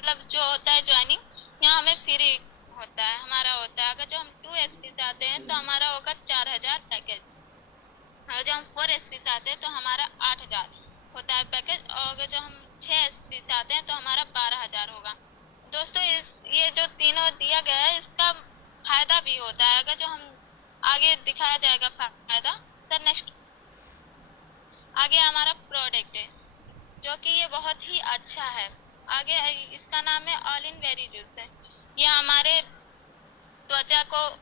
मतलब जो होता है ज्वाइनिंग यहाँ हमें फ्री होता है, हमारा होता है। अगर जो हम 2 एसपी से आते हैं तो हमारा होगा 4,000 पैकेज, और जो हम 4 एसपी से आते हैं तो हमारा 8,000 होता है पैकेज, और अगर जो हम 6 एसपी से आते हैं तो हमारा 12,000 होगा। दोस्तों इस ये जो तीनों दिया गया है इसका फायदा भी होता है, अगर जो हम आगे दिखाया जाएगा फायदा। Sir next. आगे हमारा प्रोडक्ट है जो कि ये बहुत ही अच्छा है। आगे इसका नाम है ऑल इन वेरी जूस है। ये त्वचा को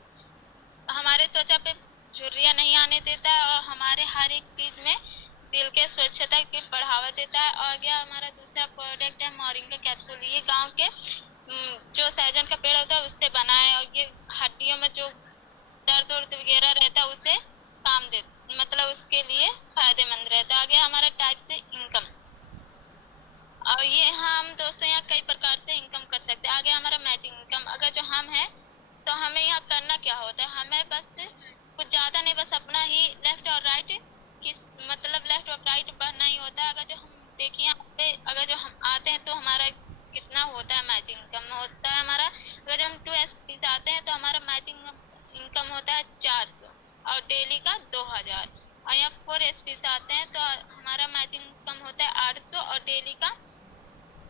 हमारे त्वचा पे झुर्रियाँ नहीं आने देता है, और हमारे हर एक चीज में दिल के स्वच्छता की बढ़ावा देता है। और आगे हमारा दूसरा प्रोडक्ट है मोरिंगा कैप्सूल। ये गांव के जो सहजन का पेड़ होता है उससे बना है, और ये हड्डियों में जो दर्द उर्द वगैरह रहता है उसे काम दे, मतलब उसके लिए फायदेमंद रहता है। आगे हमारा टाइप से इनकम, और ये हम दोस्तों यहाँ कई प्रकार से इनकम कर सकते हैं। आगे हमारा मैचिंग इनकम, अगर जो हम है तो हमें यहाँ करना क्या होता है, हमें बस कुछ ज्यादा नहीं, बस अपना ही लेफ्ट और राइट किस मतलब लेफ्ट और राइट बढ़ना ही होता है। अगर जो हम देखिए यहाँ पे, अगर जो हम आते हैं तो हमारा कितना होता है मैचिंग इनकम होता है हमारा। अगर जो हम 2 एसपी से आते हैं तो हमारा मैचिंग इनकम होता है 400, और डेली का 2,000। और यहाँ 4 एसपी से आते हैं तो हमारा मैचिंग इनकम होता है 800, और डेली का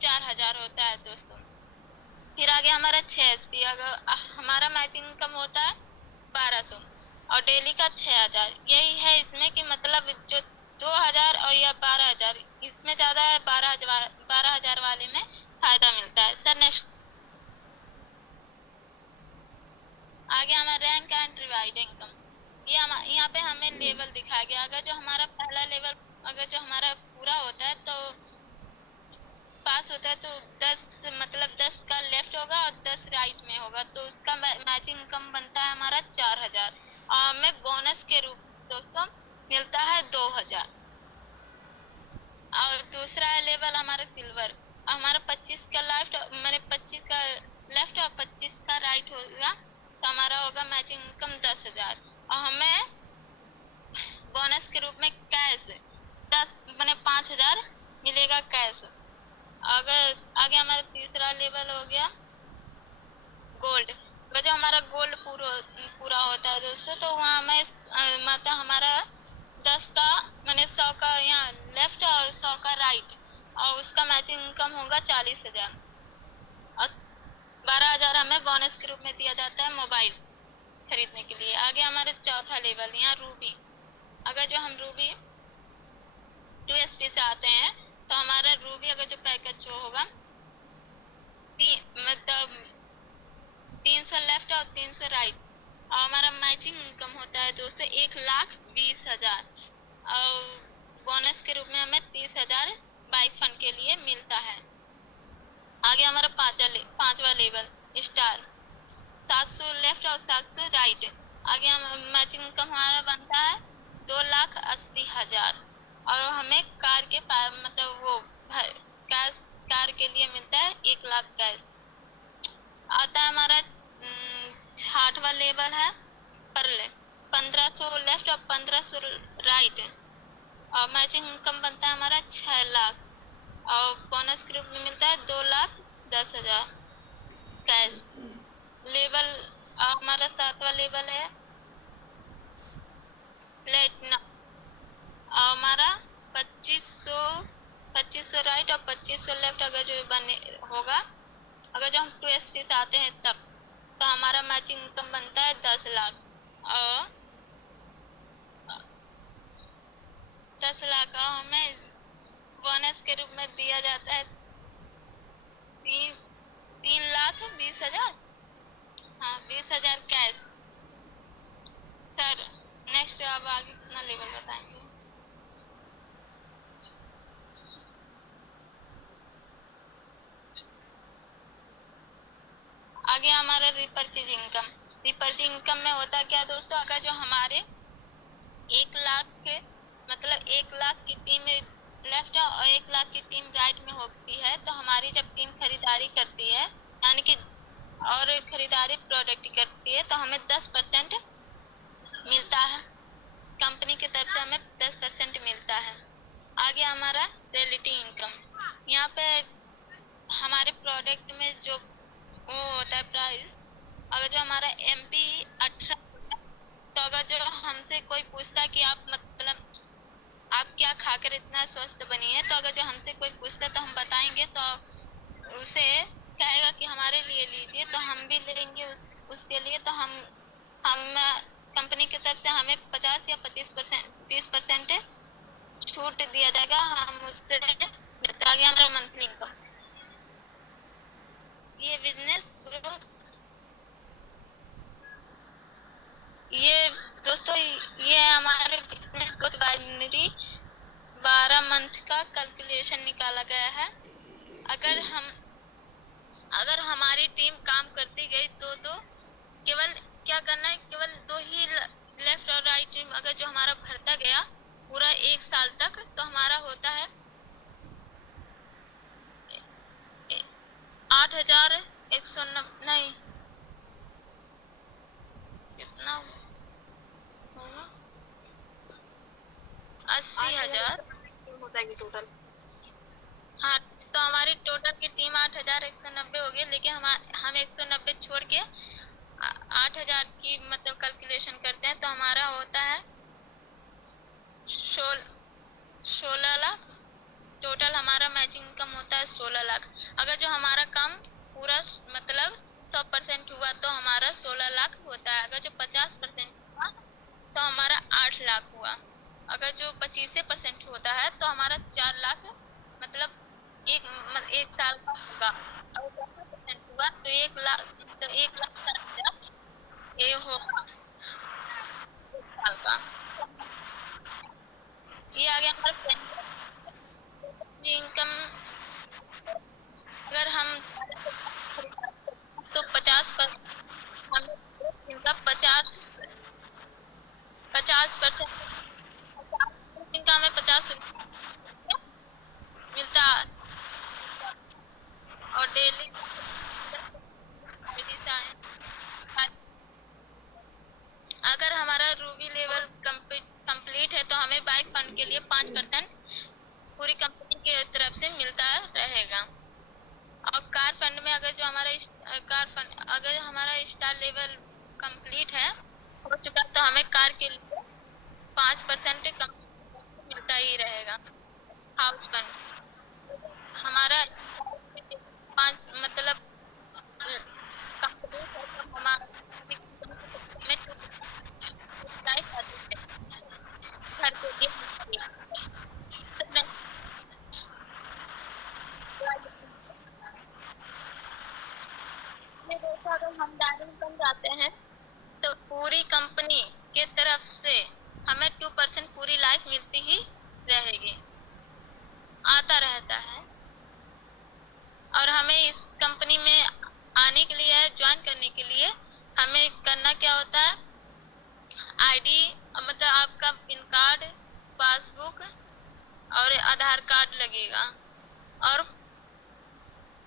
4,000 होता है दोस्तों। फिर आगे हमारा 6 एसपी, अगर हमारा मैचिंग इनकम होता है 1,200, और डेली का 6,000। यही है इसमें कि मतलब जो 2,000 और या 12,000, इसमें ज्यादा है 12,000, 12,000 वाले में फायदा मिलता है। Sir next. आगे हमारा रैंक एंड रिवाइड इनकम। ये यहाँ पे हमें लेवल दिखाया गया। अगर जो हमारा पहला लेवल अगर जो हमारा पूरा होता है तो पास होता है तो 10 मतलब 10 का लेफ्ट होगा और 10 राइट में होगा, तो उसका मैचिंग इनकम बनता है हमारा 4,000, और हमें बोनस के रूप दोस्तों मिलता है 2,000। और दूसरा लेवल हमारा सिल्वर, हमारा 25 का लेफ्ट मैंने 25 का लेफ्ट और 25 का राइट होगा, तो हमारा होगा मैचिंग इनकम 10,000, और हमें बोनस के रूप में कैश 10 मैंने 5,000 मिलेगा कैश। अगर आगे हमारा तीसरा लेवल हो गया गोल्ड। अगर जो हमारा गोल्ड पूरा होता है दोस्तों तो वहाँ हमें मतलब हमारा 10 का मैंने 100 का यहाँ लेफ्ट और 100 का राइट, और उसका मैचिंग इनकम होगा 40,000, और 12,000 हमें बोनस के रूप में दिया जाता है मोबाइल खरीदने के लिए। आगे हमारे चौथा लेवल यहाँ रूबी। अगर जो हम रूबी 2 एसपी से आते हैं तो हमारा रूबी अगर जो पैकेज जो होगा मतलब 300 लेफ्ट और 300 राइट, और हमारा मैचिंग इनकम होता है दोस्तों 1,20,000, और बोनस के रूप में हमें 30,000 बाइक फंड के लिए मिलता है। आगे हमारा पांचवा लेवल स्टार, 700 लेफ्ट और 700 राइट। आगे हम मैचिंग इनकम हमारा बनता है 2,80,000, और हमें कार के मतलब वो कैश कार के लिए मिलता है 1,00,000 कैश। आता है हमारा 8वां लेवल है परले, 1,500 लेफ्ट और 1,500 राइट, और मैचिंग इनकम बनता है हमारा 6,00,000, और बोनस के रूप में मिलता है 2,10,000 कैश। लेवल हमारा 7वां लेवल है प्लेटिनम, और हमारा 2500 राइट और 2500 लेफ्ट अगर जो बने होगा, अगर जो हम 2 एसपी से आते हैं तब, तो हमारा मैचिंग इनकम बनता है 10,00,000, और 10,00,000 का हमें बोनस के रूप में दिया जाता है 3,20,000। हाँ 20,000 कैश। सर नेक्स्ट अब आगे कितना लेवल बताएंगे। आगे हमारा रिपर्चेज इनकम। रिपर्चेज इनकम में होता क्या दोस्तों, अगर जो हमारे 1,00,000 के मतलब 1,00,000 की टीम लेफ्ट और 1,00,000 की टीम राइट में होती है, तो हमारी जब टीम खरीदारी करती है यानी कि और खरीदारी प्रोडक्ट करती है तो हमें 10% मिलता है, कंपनी की तरफ से हमें 10% मिलता है। आगे हमारा रियलिटी इनकम, यहाँ पे हमारे प्रोडक्ट में जो वो होता है प्राइस, अगर जो हमारा MP 18, तो अगर जो हमसे कोई पूछता है कि आप मतलब आप क्या खाकर इतना स्वस्थ बनी है, तो अगर जो हमसे कोई पूछता है तो हम बताएंगे, तो उसे कहेगा कि हमारे लिए लीजिए, तो हम भी लेंगे उसके लिए। तो हम कंपनी की तरफ से हमें 50 या 25%, 20% छूट दिया जाएगा। हम उससे आगे हमारा मंथली इनकम, ये बिजनेस ग्रोथ, ये दोस्तों ये हमारे बिजनेस ग्रोथ बाइनरी 12 मंथ का कैलकुलेशन निकाला गया है। अगर हम अगर हमारी टीम काम करती गई तो केवल क्या करना है, केवल दो ही लेफ्ट और राइट टीम अगर जो हमारा भरता गया पूरा 1 साल तक, तो हमारा होता है 8,190, नहीं कितना होगा, 80,000 हो जाएगी टोटल। हाँ, तो हमारी टोटल की टीम 8,190 हो गई, लेकिन हम 190 छोड़ के 8,000 की मतलब कैलकुलेशन करते हैं, तो हमारा होता है 16 लाख। टोटल हमारा मैचिंग इनकम होता है 16 लाख। अगर जो हमारा काम पूरा मतलब 100% हुआ तो हमारा 16 लाख होता है। अगर जो 50% हुआ तो हमारा 8 लाख हुआ। अगर जो 25% होता है तो हमारा 4 लाख मतलब एक साल का होगा। अगर 10% हुआ तो 1 लाख, तो 1,60,000 ये होगा एक साल का। ये आ गया हमारा इनकम। अगर हम तो 50%, हमें इनका 50% इनका हमें 50 रुपये मिलता है। और डेली अगर हमारा रूबी लेवल कंप्लीट है तो हमें बाइक फंड के लिए 5% पूरी कंपनी के तरफ से मिलता रहेगा। और कार फंड में अगर जो हमारा कार फंड अगर हमारा स्टार लेवल कंप्लीट है हो चुका, तो हमें कार के लिए 5% कम मिलता ही रहेगा। हाउस फंड हमारा 5 मतलब कंप्लीट है तो हमारा लाइफ आती है घर के लिए। दोस्तों अगर हम डायमंड बन जाते हैं तो पूरी कंपनी के तरफ से हमें 2% पूरी लाइफ मिलती ही रहेगी, आता रहता है। और हमें इस कंपनी में आने के लिए, ज्वाइन करने के लिए हमें करना क्या होता है, ID मतलब आपका पिन कार्ड, पासबुक और आधार कार्ड लगेगा, और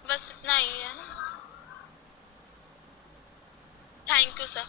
बस इतना ही है। Thank you sir.